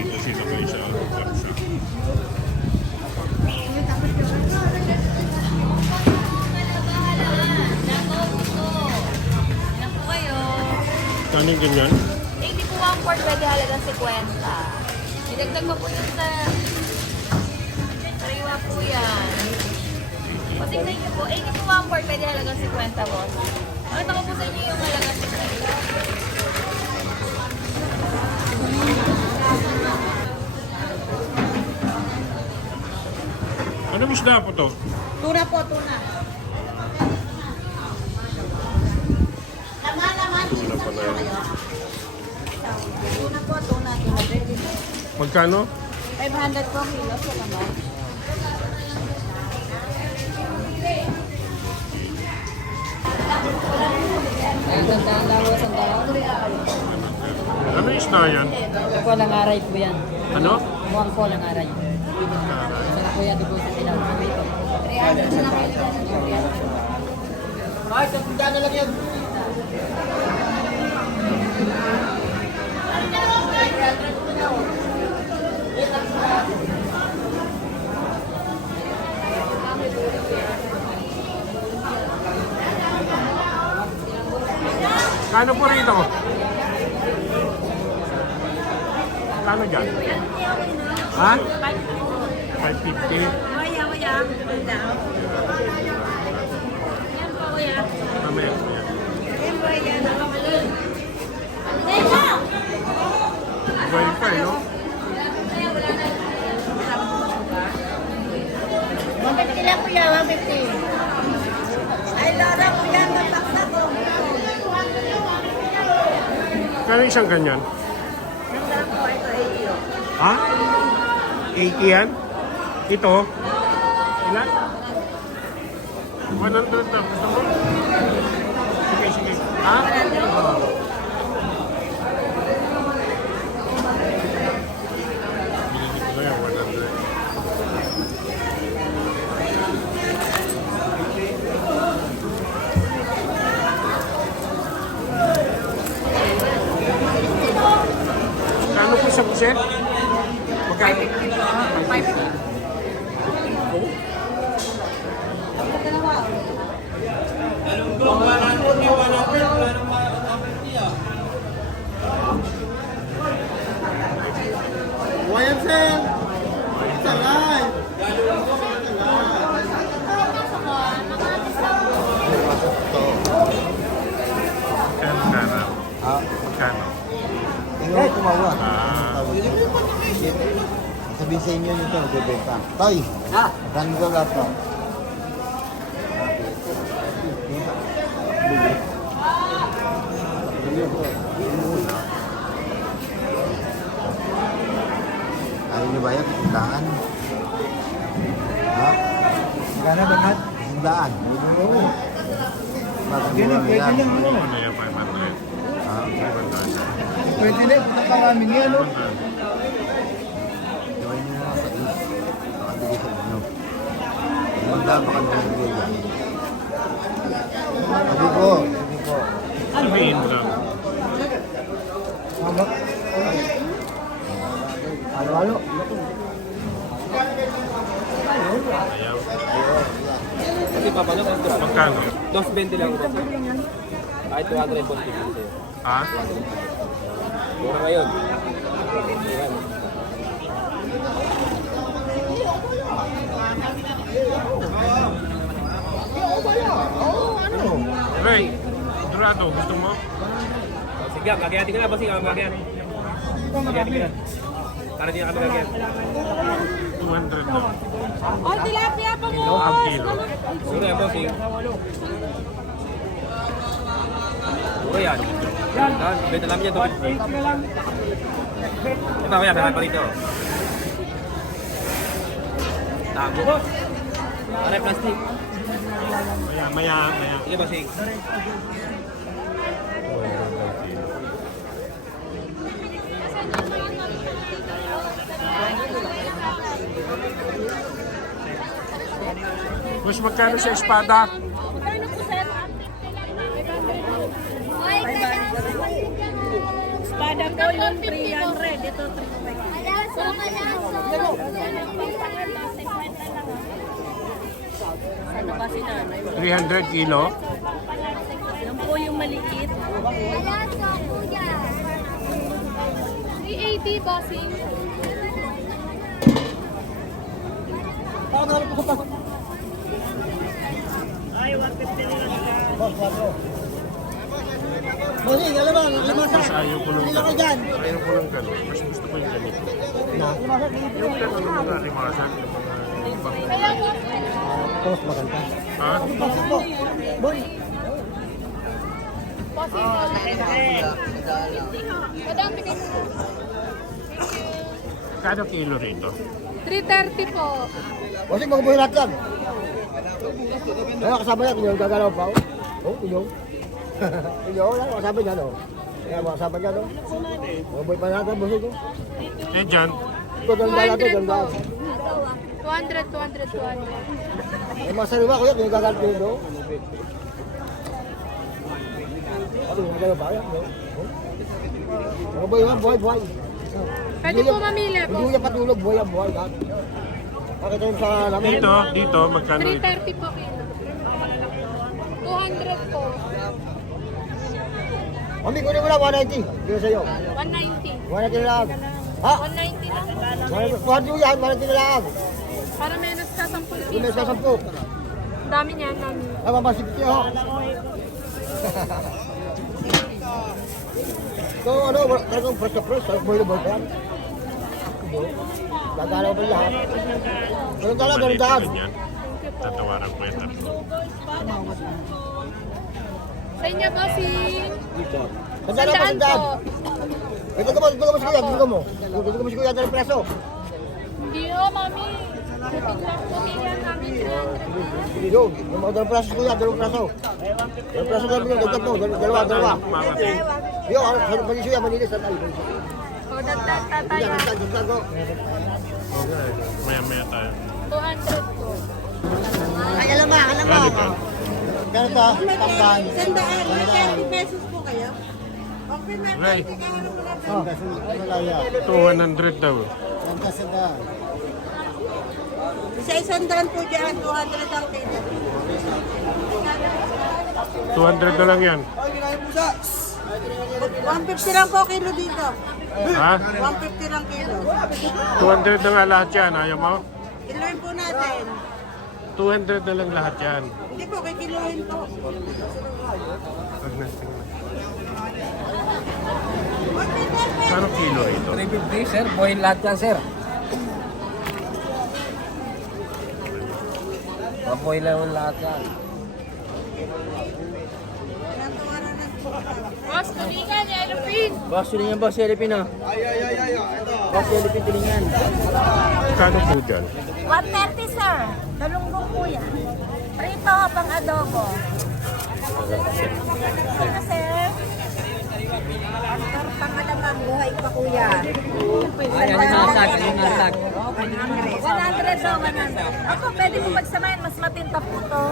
dito sila kayo sa workshop. Ano yung ganyan? Hindi po ang port pwede halagang 50. Idagdag mo po dun sa sariwa po yan. Patingnan niyo po, 80 po ang port pwede halagang 50 po. Ano ko po sa inyo yung halagang 50? Ano isda po to? Tuna po, tuna. Laman. Tuna pala yan. Tuna po, tuna. Ready po. Magkano? 500 po kilo sa laman. Ay, sandaan lang o sandaan. Ano isda yan? Ito po lang aray po yan. Ano? Buwang po lang aray. Isa na po yan po sa silang. 300 na kayo dyan. Ay, sandaan na lang yan. Kano po rito? Kano dyan? Ha? 550. Kuya. Yan po kuya. Mamaya. Yan po yan. Well pa eh, no? 150 lang kuya, 150. Ay, Laura kuya, mataksa ko. Kano isang ganyan? Nandang po, ito 80. Ha? 80 yan? Ito? Ilan? 100 na. Gusto mo? Sige. Ha? Oo. Binili ko na yung 100. Kano po sa puset? Magkano? 550. Wayan sir! Salay! Magkano? Magkano? Tingnan ko kumawa. Sabihin sa inyo nito, nagbebenta. Toy! Magkano ko lahat to? Ayaw nyo ba yan? Sindaan? Ha? Magkano ba lahat? Sindaan? Pwede Magkano yan? lang ano. Ano yan? 500. Ha? 500. Pwede na, punta pa kami niya, no? Gawin nyo na sa is. Baka bigay sa inyo. Magdaan baka bigay yan. Sabi ko. Sabihin mo lang. Mabak. Halo-halo. Ayaw. Kasi papano kung ito. Magkano? 220 lang ito. Ay, 200 po sa'yo. Ha? Mura ngayon. Ayan. Ray, Dorado, gusto mo? Sige, magagayati ka na. Bossing, magagayati. Magagayati ka na. Para di na kami magagayati. 200 na. Oh, tilapia pa mo. Ang kilo. Mura yan, bossing. Mura yan. Yan. Benta namin yan. Ito, kaya meron pa rito. Tago. Aray, plastic. Maya. Sige, bossing. Mas magkano sa espada? Magkano po sir? Espada po yung 300. Ito 300. Ano ba si nanay? 300 kilo. Yan po yung maliit. 380, bossing. Bossing, alam mo, Mas ayaw ko nung gano'n. Ayaw ko nung gano'n. Mas gusto ko yung ganito. Yung gano'n ng mga limasan. Yung mga Tapos maganda. Ha? Boy, Madam, bigay mo. Kano kilo rito? 330 po. bossing, magbuhay lahat yan. Kaya kasama yan, yung gagalaw pa. Oh, yung. Yung, kasama niya, no? Kaya kasama niya, no? Magbuhay pa natin, bossing. Eh dyan, Ito, ganda natin, 200 ganda. po. 200. Eh, masariwa ko yan, yung gagalaw ko, no? Ano, yung gagalaw pa yan, no? Magbuhay yan, buhay. Pwede po mamili po. Hindi yan patulog, buhay yan, buhay. Pakita yung sa namin. dito, magkano ito? 330 po kilo. 200 po. Mami, kunin mo na 190. Hindi sa'yo. 190. 190 na lang. Ha? 190 lang. 190 yan, 190 na lang. Para menos sa 10 Hindi piso. sa 10. Ang dami niyan, mami. Tama ba si Piti, ho? So, ano, talagang fresh na fresh. Buhay na buhay yan. Gagalaw ba lahat? Ganun talaga, ganun Maliit daan. na ganyan. Tatawaran ko yung tatlo. Sa inyo, bossing. Sandaan po, 100 sandaan. po. Ito ka mo si Kuya, dito ka mo. Dito ka mo si Kuya, dito preso. Hindi o, mami. Puting lang po yan namin 300. Dito, yung mga dalawang preso si Kuya, dalawang preso. Dalawang preso na bigyan, dagdag mo, dalawa. Mamating. Yo, ano, Manisyo yan, Manilis. O, dagdag tatay. Dagdag ko. Maya tayo. 200 po. Ay, alam mo. Ganito. Ganito, tambahan. Sandaan, may 30 pesos po kayo? Okay na, Ray, ikaharap mo lang. Oh, malaya. 200 daw. Ganda sandaan. Sa isandaan po dyan, 200 ang kilo. 200 na lang yan. 150 lang po kilo dito. Ha? 150 lang kilo. 200 na nga lahat yan. Ayaw mo? Kiloin po natin. 200 na lang lahat yan. Hindi po, kikilohin po. Wag na, tingnan. Kano kilo rito? 350, sir. Boy lahat yan, sir. Boy lang lahat yan. Natawaran na po. Boss, tulingan, yellow pin. Boss, tulingan boss, Elipin ah. Boss, Elipin, tulingan. Kano po dyan? 130, sir. Dalunggong po yan. Prito, pang adobo. Ano, sir? Pangalaman, buhay pa, kuya. Ayan, yung nasag, yung nasag. 100 daw, 100. Ako, pwede mo pagsamahin, mas matinta po to.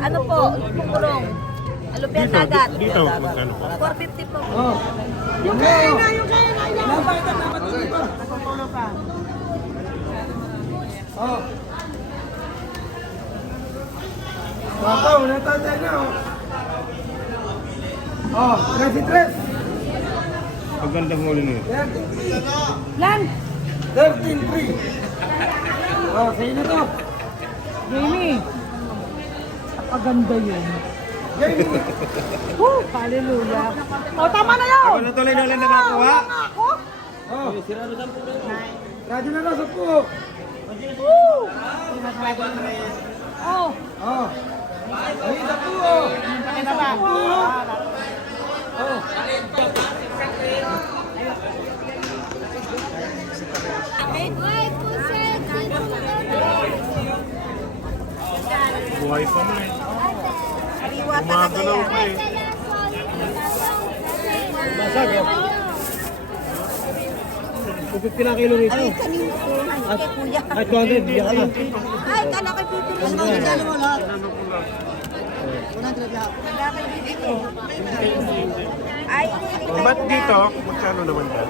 Ano po, pungurong. Alupian Dito, dagat. dito, magkano po? 450 po. Wakaw, natanda na. Oh, 33. Ang gandang muli nito. 13-3. Oh, sa'yo na to. Jamie, napaganda yun. Jamie. Woo! Hallelujah. O, tama na yun! Ako na tuloy na lang nakakuha. Oh, radyo na lang sa po. Oh, Oh. Ay, sa po. Oh. ito ba? Oh. Buhay pa mo eh. Sariwa talaga Gumagalaw yan. pa eh. Basag. Kupit ka na kilo rito. Ay, kanina po. Kay kuya. At 200, bigyan ka na. Ay, kala ko bibili mo. Ano mo lahat? Kala ko bibili. Ay, Ba't dito? Magkano naman dyan?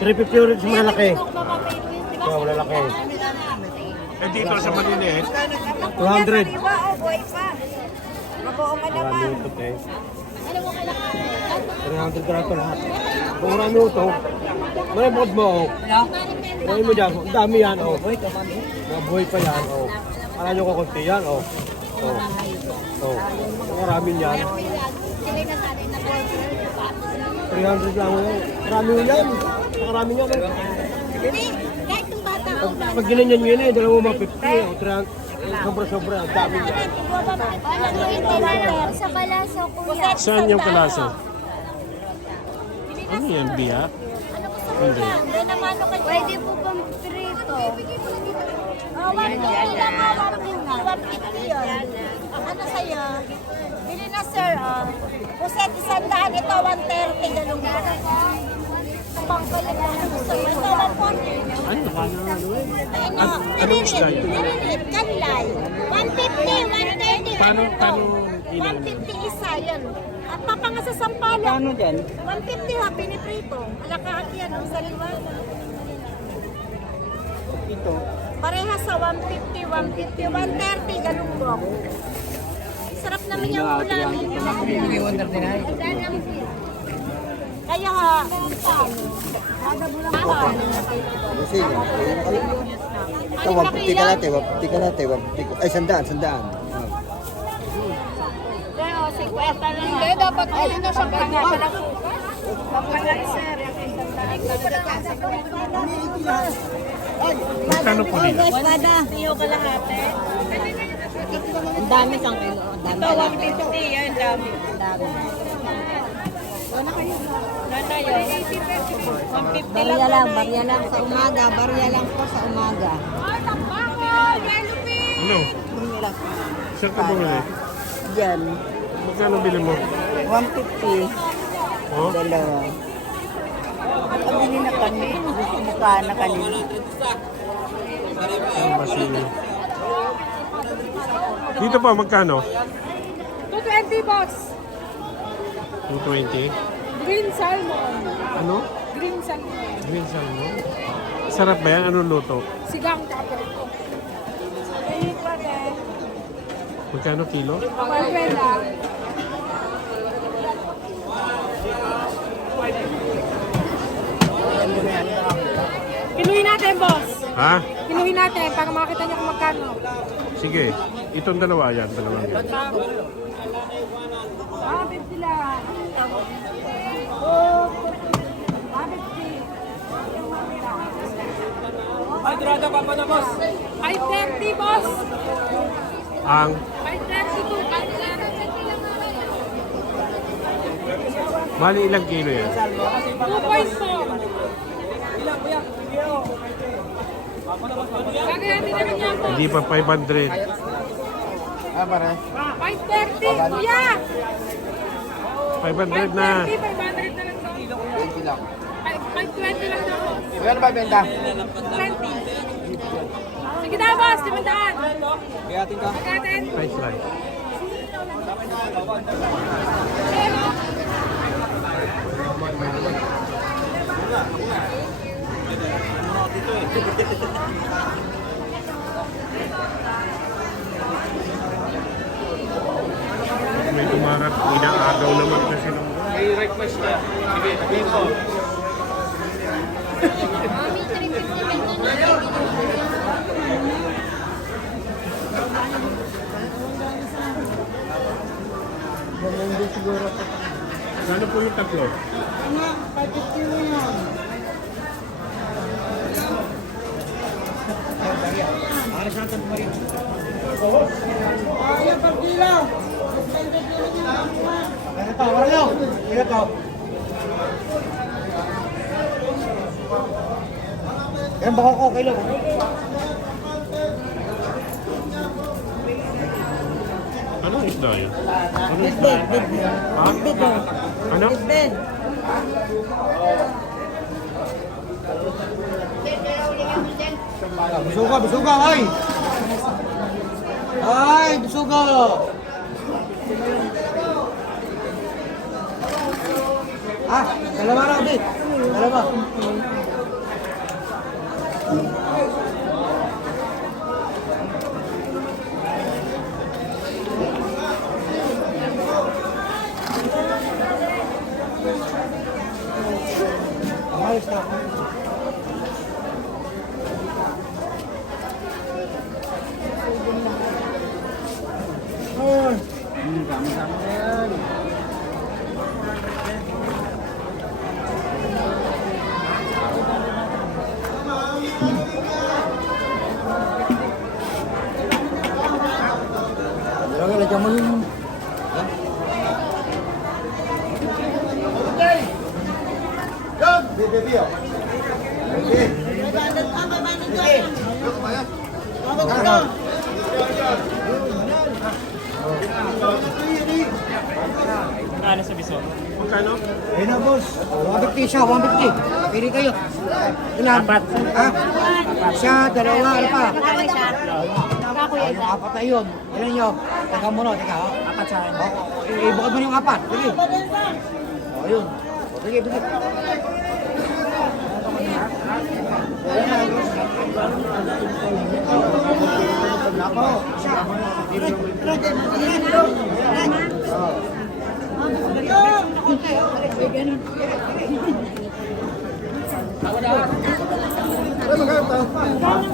350 ulit sa malaki. Oh, malaki. Eh dito sa maliliit, 200. Iba, oh, boy pa. Mabuo ka naman. Luto eh. 300 ka ito lahat. Kung marami ito, may bukod mo, oh. Marami mo dyan, ang dami yan, oh. Mga buhay pa yan, oh. Alam nyo kukunti yan, oh. Oh. Oh. Kung marami yan. 300 lang, oh. Marami mo yan. Marami yan, oh. Kahit yung bata ko. Pag ginanyan nyo yun, eh, dalawa mga 50, oh. 300. Sobra-sobra, ang dami yan. Sa Balaso, kuya. saan yung kalaso? Ano yan, biyak? Hindi. Pwede po pang prito. 150 lang, 150 yun. Ano sa'yo? Bili na, sir. Puset, 100. Ito, 130. Ganun ba? Pangkalit lang. Ito, 140. Ano ka na ano eh? Ano? Nirinit. Kanlay. 150, 130. Paano ilan? 150 isa yan. At papanga sa sampalok. Ano dyan? 150 ha, piniprito. Alakaat yan, ang saliwa. Ito. Pareha sa 150, 150, 130, galunggong. Sarap naman yung ulam. Kaya ha, Kasi, ito, 150 ka natin, 150 ka natin, 150. Ay, sandaan. Hindi, dapat ayun na siya kanya. Magkano po nila? Ang dami sang kilo. Ang dami. 150 yan, dami. Barya lang sa umaga. Barya lang po sa umaga. Ano? Saan ka bumili? Diyan, Magkano bili mo? 150, Oh? dalawa. Pabili na kami, mukha na kanina. Ang basili. Dito po, magkano? 220, boss. 220? Green salmon. Ano? Green salmon. Green salmon? Sarap ba yan? Anong luto? Sigang kapal. Magkano kilo? Pagwela. Kinuhin natin, boss. Ha? Kinuhin natin para makita niyo kung magkano. Sige. Itong dalawa yan. Dalawang yan. 150 lang. 150. Ay, dirada pa na, boss. 530, boss. Ang 532. bali ilang kilo yan? 2.4. Kagayatin naman niya po. Hindi pa 500. 530, kuya. 500 na. 530, 500 na lang daw. 520 lang daw. Magkano ba benta? 20. Sige na, boss. 500. Kayatin ka. Kagayatin. Price rise. May tumarat, inaagaw naman kasi ng May request na. Sige, sabihin ko. Ano po yung tatlo? Yan, baka ko, kilo. Anong isda yun? Anong isda? Ha? Ano? Busuga, ay! Ay, busuga! Ah, dalawa na, Abit. Dalawa. ayos na. Ay. Sama-sama na yan. Lagi lagi mo yung Ano sa bison? Magkano? ayun na boss. 150 siya, 150. Pili kayo. Ilan? Apat. Ha? Siya, dalawa, ano pa? Kakuya Ayun, apat na yun. Ilan nyo? Teka muna, teka. Apat sa akin. Ibukod mo na yung apat. Sige. O, ayun. O, sige, bukod. Nako, siya. Ano magkano?